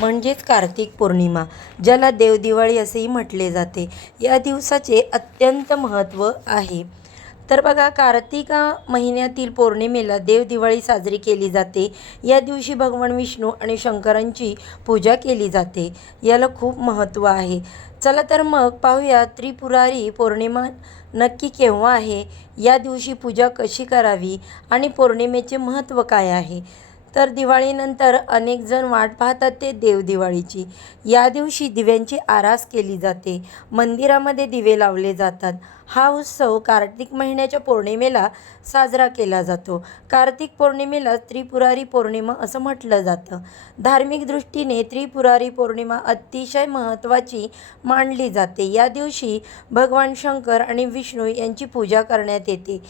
म्हणजेच कार्तिक पौर्णिमा ज्याला देवदिवाळी असेही म्हटले जाते. या दिवसाचे अत्यंत महत्त्व आहे. तर बघा कार्तिक महिन्यातील पौर्णिमेला देवदिवाळी साजरी केली जाते. या दिवशी भगवान विष्णू आणि शंकरांची पूजा केली जाते. याला खूप महत्त्व आहे. चला तर मग पाहूया त्रिपुरारी पौर्णिमा नक्की केव्हा आहे? या दिवशी पूजा कशी करावी? आणि पौर्णिमेचे महत्त्व काय आहे? तर दिवाळीनंतर अनेक जण वाट पाहतात ते देवदिवाळीची या दिवशी दिव्यांची आरास केली जाते. मंदिरामध्ये दिवे लावले जातात. हा उत्सव कार्तिक महिन्याच्या पौर्णिमेला साजरा केला जातो. कार्तिक पौर्णिमेला त्रिपुरारी पौर्णिमा असं म्हटलं जातं. धार्मिक दृष्टीने त्रिपुरारी पौर्णिमा अतिशय महत्त्वाची मानली जाते. या दिवशी भगवान शंकर आणि विष्णू यांची पूजा करण्यात येते.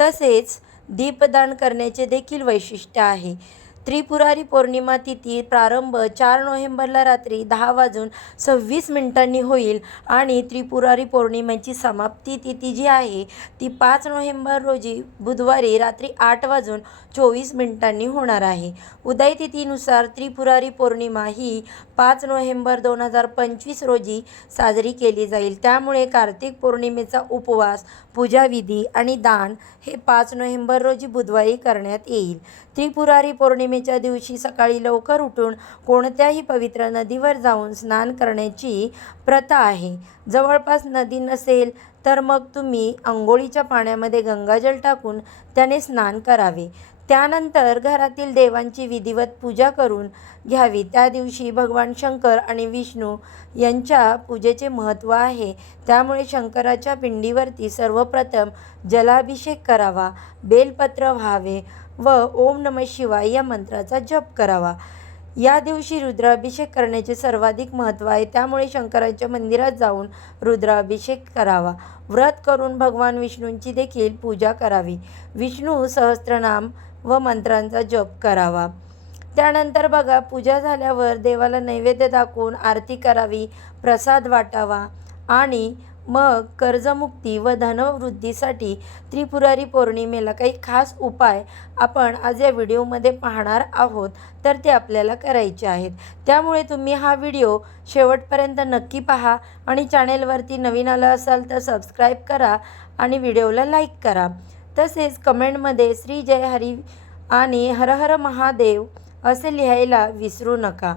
तसेच दीपदान करण्याचे देखील वैशिष्ट्य आहे. त्रिपुरारी पौर्णिमा तिथी प्रारंभ चार नोव्हेंबरला रात्री दहा वाजून सव्वीस मिनिटांनी होईल. आणि त्रिपुरारी पौर्णिमेची समाप्ती तिथी जी आहे ती पाच नोव्हेंबर रोजी बुधवारी रात्री आठ वाजून चोवीस मिनिटांनी होणार आहे. उदय तिथीनुसार त्रिपुरारी पौर्णिमा ही पाच नोव्हेंबर दोन हजार पंचवीस रोजी साजरी केली जाईल. त्यामुळे कार्तिक पौर्णिमेचा उपवास पूजाविधी आणि दान हे पाच नोव्हेंबर रोजी बुधवारी करण्यात येईल. त्रिपुरारी पौर्णिमेच्या दिवशी सकाळी लवकर उठून कोणत्याही पवित्र नदीवर जाऊन स्नान करण्याची प्रथा आहे. जवळपास नदी नसेल तर मग तुम्ही आंघोळीच्या पाण्यामध्ये गंगाजल टाकून त्याने स्नान करावे. त्यानंतर घरातील देवांची विधिवत पूजा करून घ्यावी. त्या दिवशी भगवान शंकर आणि विष्णू यांच्या पूजेचे महत्त्व आहे. त्यामुळे शंकराच्या पिंडीवरती सर्वप्रथम जलाभिषेक करावा बेलपत्र व्हावे व ओम नम शिवाय या मंत्राचा जप करावा. या दिवशी रुद्राभिषेक करण्याचे सर्वाधिक महत्त्व आहे. त्यामुळे शंकराच्या मंदिरात जाऊन रुद्राभिषेक करावा. व्रत करून भगवान विष्णूंची देखील पूजा करावी. विष्णू सहस्त्रनाम व मंत्रांचा जप करावा. त्यानंतर बघा पूजा झाल्यावर देवाला नैवेद्य दाखवून आरती करावी प्रसाद वाटावा आणि मग कर्जमुक्ती व धनवृद्धीसाठी त्रिपुरारी पौर्णिमेला काही खास उपाय आपण आज या व्हिडिओमध्ये पाहणार आहोत. तर ते आपल्याला करायचे आहेत. त्यामुळे तुम्ही हा व्हिडिओ शेवटपर्यंत नक्की पहा आणि चॅनेलवरती नवीन आला असाल तर सबस्क्राईब करा आणि व्हिडिओला लाईक करा. तसेच कमेंटमध्ये श्री जय हरी आणि हर हर महादेव असे लिहायला विसरू नका.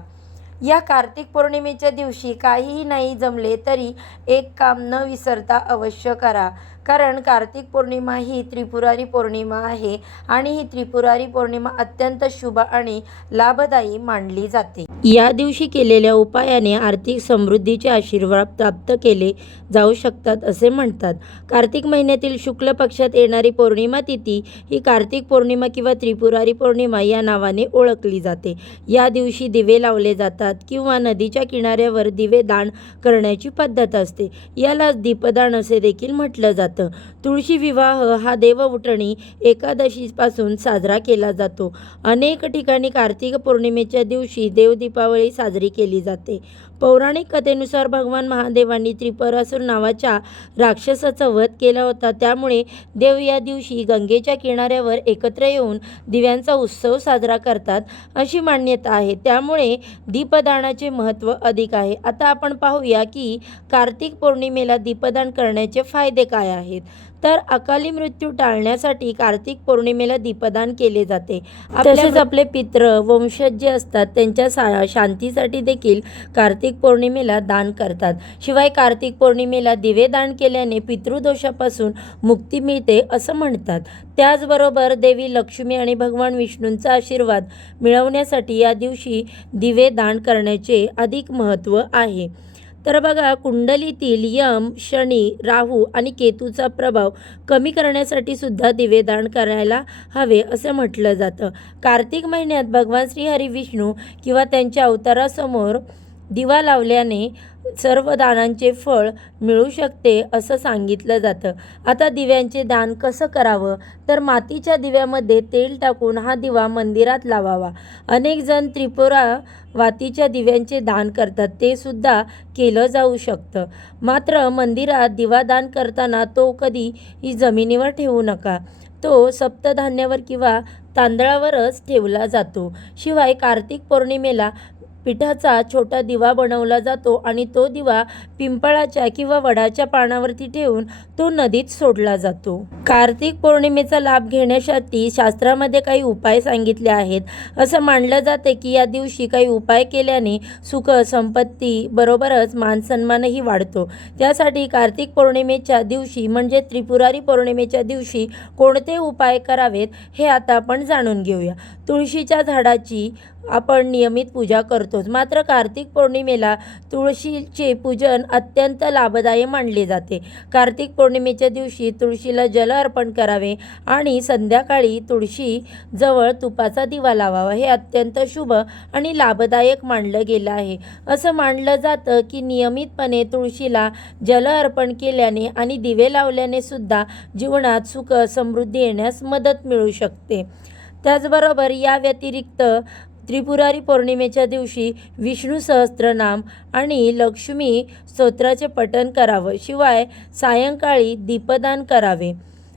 या कार्तिक पौर्णिमेच्या दिवशी काहीही नाही जमले तरी एक काम न विसरता अवश्य करा. कारण कार्तिक पौर्णिमा ही त्रिपुरारी पौर्णिमा आहे आणि ही त्रिपुरारी पौर्णिमा अत्यंत शुभ आणि लाभदायी मानली जाते. या दिवशी केलेल्या उपायाने आर्थिक समृद्धीचे आशीर्वाद प्राप्त केले जाऊ शकतात असे म्हणतात. कार्तिक महिन्यातील शुक्ल पक्षात येणारी पौर्णिमा तिथी ही कार्तिक पौर्णिमा किंवा त्रिपुरारी पौर्णिमा या नावाने ओळखली जाते. या दिवशी दिवे लावले जातात किंवा नदीच्या किनाऱ्यावर दिवे दान करण्याची पद्धत असते. यालाच दीपदान असे देखील म्हटलं जातं. तुळशी विवाह हा देवउठणी एकादशीपासून साजरा केला जातो. अनेक ठिकाणी कार्तिक पौर्णिमेच्या दिवशी देवदीपावली साजरी केली जाते. पौराणिक कथेनुसार भगवान महादेवांनी त्रिपरासूर नावाच्या राक्षसाचा वध केला होता. त्यामुळे देव या दिवशी गंगेच्या किनाऱ्यावर एकत्र येऊन दिव्यांचा उत्सव साजरा करतात अशी मान्यता आहे. त्यामुळे दीपदानाचे महत्त्व अधिक आहे. आता आपण पाहूया की कार्तिक पौर्णिमेला दीपदान करण्याचे फायदे काय आहेत. तर अकाली मृत्यू टाळण्यासाठी कार्तिक पौर्णिमेला दीपदान केले जाते. तसेच आपले पित्र वंशज जे असतात त्यांच्या सा शांतीसाठी देखील कार्तिक पौर्णिमेला दान करतात. शिवाय कार्तिक पौर्णिमेला दिवे दान केल्याने पितृदोषापासून मुक्ती मिळते असं म्हणतात. त्याचबरोबर देवी लक्ष्मी आणि भगवान विष्णूंचा आशीर्वाद मिळवण्यासाठी या दिवशी दिवे दान करण्याचे अधिक महत्त्व आहे. तर बघा कुंडलीतील यम शनी राहू आणि केतूचा प्रभाव कमी करण्यासाठी सुद्धा दिवेदान करायला हवे असं म्हटलं जातं. कार्तिक महिन्यात भगवान श्री हरी विष्णू किंवा त्यांच्या अवतारासमोर दिवा लावल्याने सर्व दानांचे फळ मिळू शकते असं सांगितलं जातं. आता दिव्यांचे दान कसं करावं? तर मातीच्या दिव्यामध्ये तेल टाकून हा दिवा मंदिरात लावावा. अनेक जण त्रिपुरा वातीच्या दिव्यांचे दान करतात. ते सुद्धा केलं जाऊ शकतं. मात्र मंदिरात दिवा दान करताना तो कधी ही जमिनीवर ठेवू नका. तो सप्तधान्यावर किंवा तांदळावरच ठेवला जातो. शिवाय कार्तिक पौर्णिमेला पिठाचा छोटा दिवा बनवला जातो आणि तो दिवा पिंपळाच्या किंवा वडाच्या पानावरती ठेवून तो नदीत सोडला जातो. कार्तिक पौर्णिमेचा लाभ घेण्यासाठी शास्त्रामध्ये काही उपाय सांगितले आहेत. असं मानलं जाते की या दिवशी काही उपाय केल्याने सुख संपत्ती बरोबरच मानसन्मानही वाढतो. त्यासाठी कार्तिक पौर्णिमेच्या दिवशी म्हणजे त्रिपुरारी पौर्णिमेच्या दिवशी कोणते उपाय करावेत हे आता आपण जाणून घेऊया. तुळशीच्या झाडाची आपण नियमित पूजा करतोच. मात्र कार्तिक पौर्णिमेला तुळशीचे पूजन अत्यंत लाभदायी मानले जाते. कार्तिक पौर्णिमेच्या दिवशी तुळशीला जल अर्पण करावे आणि संध्याकाळी तुळशी जवळ तुपाचा दिवा लावावा. हे अत्यंत शुभ आणि लाभदायक मानलं गेलं आहे. असं मानलं जातं की नियमितपणे तुळशीला जल अर्पण केल्याने आणि दिवे लावल्याने सुद्धा जीवनात सुख समृद्धी येण्यास मदत मिळू शकते. त्याचबरोबर या व्यतिरिक्त त्रिपुरारी पौर्णिमेच्या दिवशी विष्णू सहस्त्रनाम आणि लक्ष्मी स्तोत्राचे पठण करावं. शिवाय सायंकाळी दीपदान करावे.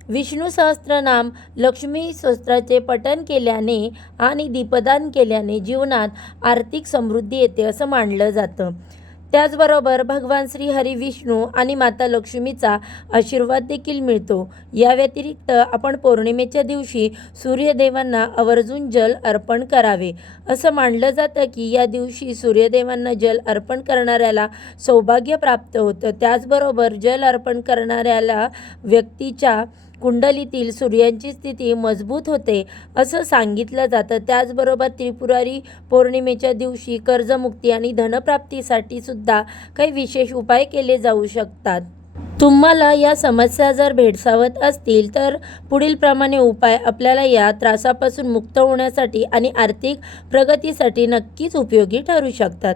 विष्णू सहस्त्रनाम लक्ष्मी स्तोत्राचे पठण केल्याने आणि दीपदान केल्याने जीवनात आर्थिक समृद्धी येते असं मानलं जातं. त्याचबरोबर भगवान श्री हरी विष्णू आणि माता लक्ष्मीचा आशीर्वाद देखील मिळतो. या व्यतिरिक्त आपण पौर्णिमेच्या दिवशी सूर्यदेवांना आवर्जून जल अर्पण करावे. असं मानलं जातं की या दिवशी सूर्यदेवांना जल अर्पण करणाऱ्याला सौभाग्य प्राप्त होतं. त्याचबरोबर जल अर्पण करणाऱ्याला व्यक्तीच्या कुंडलीतील सूर्यांची स्थिती मजबूत होते असं सांगितलं जातं. त्याचबरोबर त्रिपुरारी पौर्णिमेच्या दिवशी कर्जमुक्ती आणि धनप्राप्तीसाठी सुद्धा काही विशेष उपाय केले जाऊ शकतात. तुम्हाला या समस्या जर भेडसावत असतील तर पुढीलप्रमाणे उपाय आपल्याला या त्रासापासून मुक्त होण्यासाठी आणि आर्थिक प्रगतीसाठी नक्कीच उपयोगी ठरू शकतात.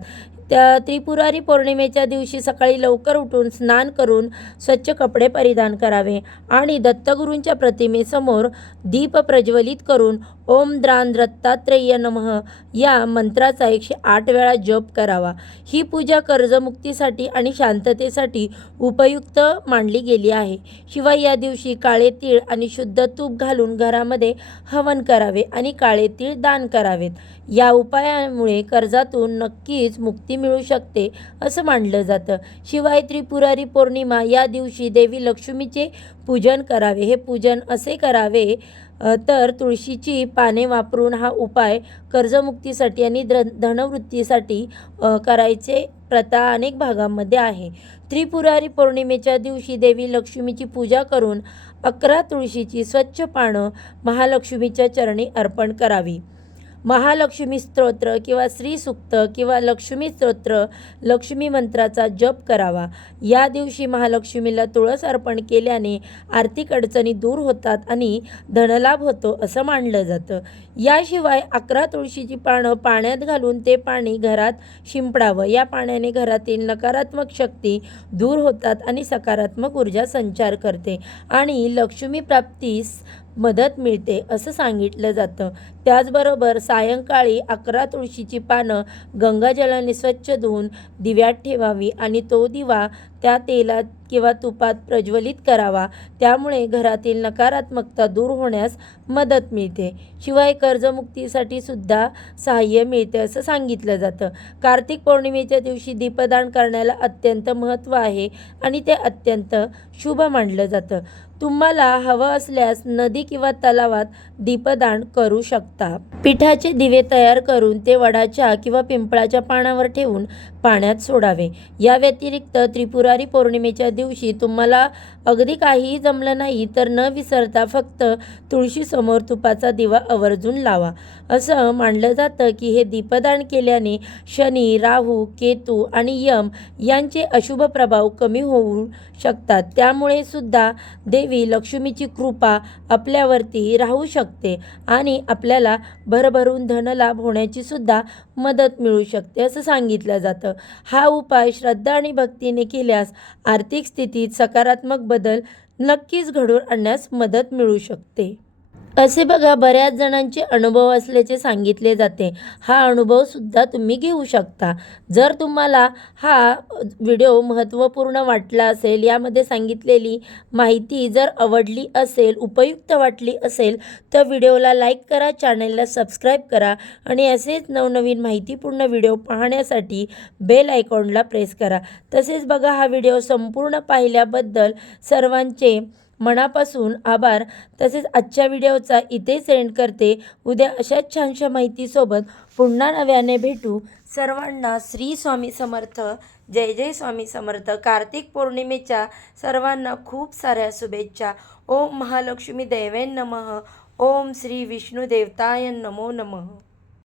त्या त्रिपुरारी पौर्णिमेच्या दिवशी सकाळी लवकर उठून स्नान करून स्वच्छ कपडे परिधान करावे आणि दत्तगुरूंच्या प्रतिमेसमोर दीप प्रज्वलित करून ओम द्रान दत्तात्रेय नमः या मंत्राचा एकशे आठ वेळा जप करावा. ही पूजा कर्जमुक्तीसाठी आणि शांततेसाठी उपयुक्त मानली गेली आहे. शिवाय या दिवशी काळे तीळ आणि शुद्ध तूप घालून घरामध्ये हवन करावे आणि काळे तीळ दान करावेत. या उपायामुळे कर्जातून नक्कीच मुक्ती मिळू शकते असं मानलं जातं. शिवाय त्रिपुरारी पौर्णिमा या दिवशी देवी लक्ष्मीचे पूजन करावे. हे पूजन असे करावे तर तुळशीची पाने वापरून हा उपाय कर्जमुक्तीसाठी आणि द्र धनवृत्तीसाठी करायचे प्रथा अनेक भागांमध्ये आहे. त्रिपुरारी पौर्णिमेच्या दिवशी देवी लक्ष्मीची पूजा करून अकरा तुळशीची स्वच्छ पानं महालक्ष्मीच्या चरणी अर्पण करावी. महालक्ष्मी स्तोत्र किंवा श्रीसुक्त किंवा लक्ष्मी स्तोत्र लक्ष्मी मंत्राचा जप करावा. या दिवशी महालक्ष्मीला तुळस अर्पण केल्याने आर्थिक अडचणी दूर होतात आणि धनलाभ होतो असं मानलं जातं. याशिवाय अकरा तुळशीची पानं पाण्यात घालून ते पाणी घरात शिंपडावं. या पाण्याने घरातील नकारात्मक शक्ती दूर होतात आणि सकारात्मक ऊर्जा संचार करते. आणि लक्ष्मी प्राप्तीस मदत मिळते असं सांगितलं जातं. त्याचबरोबर सायंकाळी अकरा तुळशीची पानं गंगाजलाने स्वच्छ धुवून दिव्यात ठेवावी आणि तो दिवा त्या तेलात किंवा तुपात प्रज्वलित करावा. त्यामुळे घरातील नकारात्मकता दूर होण्यास मदत मिळते. शिवाय कर्जमुक्तीसाठी सुद्धा सहाय्य मिळते असं सांगितलं जातं. कार्तिक पौर्णिमेच्या दिवशी दीपदान करण्याला अत्यंत महत्त्व आहे आणि ते अत्यंत शुभ मानलं जातं. तुम्हाला हवं असल्यास नदी किंवा तलावात दीपदान करू शकता. पिठाचे दिवे तयार करून ते वडाच्या किंवा पिंपळाच्या पानावर ठेवून पाण्यात सोडावे. या व्यतिरिक्त त्रिपुरारी पौर्णिमेच्या दिवशी तुम्हाला अगदी काहीही जमलं नाही तर न विसरता फक्त तुळशीसमोर तुपाचा दिवा आवर्जून लावा. असं मानलं जातं की हे दीपदान केल्याने शनी राहू केतू आणि यम यांचे अशुभ प्रभाव कमी होऊ शकतात. त्यामुळे सुद्धा देवी लक्ष्मीची कृपा आपल्यावरती राहू शकते आणि आपल्याला भरभरून धनलाभ होण्याची सुद्धा मदत मिळू शकते असं सांगितलं जातं. हा उपाय श्रद्धा आणि भक्तीने केल्यास आर्थिक स्थितीत सकारात्मक बदल नक्कीच घडून आणण्यास मदत मिळू शकते. असे बघा बऱ्याच जणांचे अनुभव असल्याचे सांगितले जाते. हा अनुभवसुद्धा तुम्ही घेऊ शकता. जर तुम्हाला हा व्हिडिओ महत्त्वपूर्ण वाटला असेल यामध्ये सांगितलेली माहिती जर आवडली असेल उपयुक्त वाटली असेल तर व्हिडिओला लाईक करा चॅनलला सबस्क्राईब करा आणि असेच नवनवीन माहितीपूर्ण व्हिडिओ पाहण्यासाठी बेल आयकॉनला प्रेस करा. तसेच बघा हा व्हिडिओ संपूर्ण पाहिल्याबद्दल सर्वांचे मनापासून आभार. तसेच आजच्या व्हिडिओचा इथे सेंड करते. उद्या अशाच छानशा माहितीसोबत पुन्हा नव्याने भेटू. सर्वांना श्री स्वामी समर्थ जय जय स्वामी समर्थ. कार्तिक पौर्णिमेच्या सर्वांना खूप साऱ्या शुभेच्छा. ओम महालक्ष्मी देवेन नमः. ओम श्री विष्णू देवताय नमो नमः.